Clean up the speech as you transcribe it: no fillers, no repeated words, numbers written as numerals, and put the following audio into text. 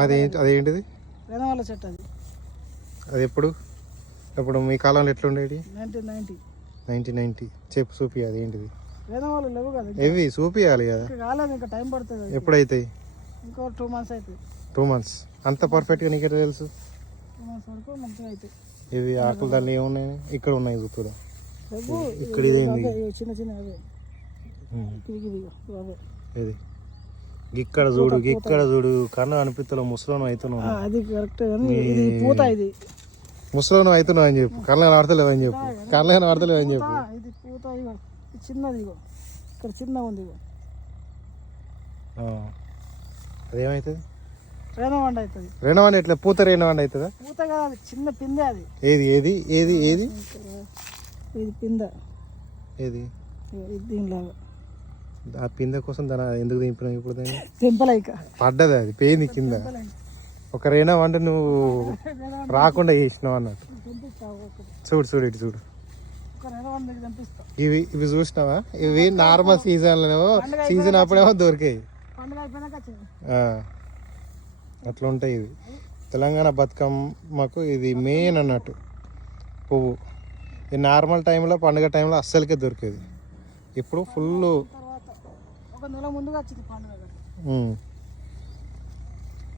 అదేంటిది? వేదవాళ్ళ చెట్టు అది. అది ఎప్పుడు మీ కాలంలో ఎట్లుండేది? 1990 చెప్పు, చూపియాలి ఏంటిది? వేదవాళ్ళు లేవు కదా, ఇవి చూపియాలి కదా. కాలేదు, ఇంకా టైం పడుతుంది. ఎప్పుడైతాయి? ఇంకో 2 months అవుతుంది. 2 months. అంత పర్ఫెక్ట్గా నీకు ఎట్లా తెలుసు? 2 months వరకు మంచిగా అవుతాయి. ఇవి ఆకులు దాన్ని ఏమున్నాయి? ఇక్కడ ఉన్నాయి చూడ. ఇక్కడ చిన్న చిన్న అవే. ఇది ఇక్కడ చూడు, ఇక్కడ చూడు, కన్ను అనిపిస్తలో ముసలోను అవుతున్నావు. అది కరెక్ట్, ఇది పూత. ఇది ముసలోను అవుతున్నావు అని చెప్పు. కళ్ళ ఆడతలేవు అని చెప్పు. కళ్ళ ఆడతలేవు అని చెప్పు. ఇది పూత. ఇగో చిన్నది, ఇగో ఇక్కడ చిన్న ఉంది. ఇగో అదేమవుతుంది? రేణవండ అవుతుంది. రేణవండ ఎట్లా? పూత రేణవండ అవుతుందా? పూత కదా, అది చిన్న పిందె. అది ఏది ఏది ఏది ఏది? ఇది పిందె. ఏది? దీనిలాగా. ఆ పిందె కోసం దాని ఎందుకు దింపినావు ఇప్పుడు? దాన్ని తెంపలేక పడ్డది, అది పోయింది కింద. ఒక రేణవంట నువ్వు రాకుండా చేసినావు అన్నట్టు. చూడు చూడు, ఇటు చూడు. ఇవి ఇవి చూసినావా? ఇవి నార్మల్ సీజన్ అప్పుడేమో దొరికాయి. అట్లా ఉంటాయి ఇవి. తెలంగాణ బతుకమ్మకు ఇది మెయిన్ అన్నట్టు పువ్వు. ఈ నార్మల్ టైంలో, పండుగ టైంలో అస్సలకే దొరికేది. ఇప్పుడు ఫుల్ ఒక నెల ముందుగా వచ్చింది పండుగ.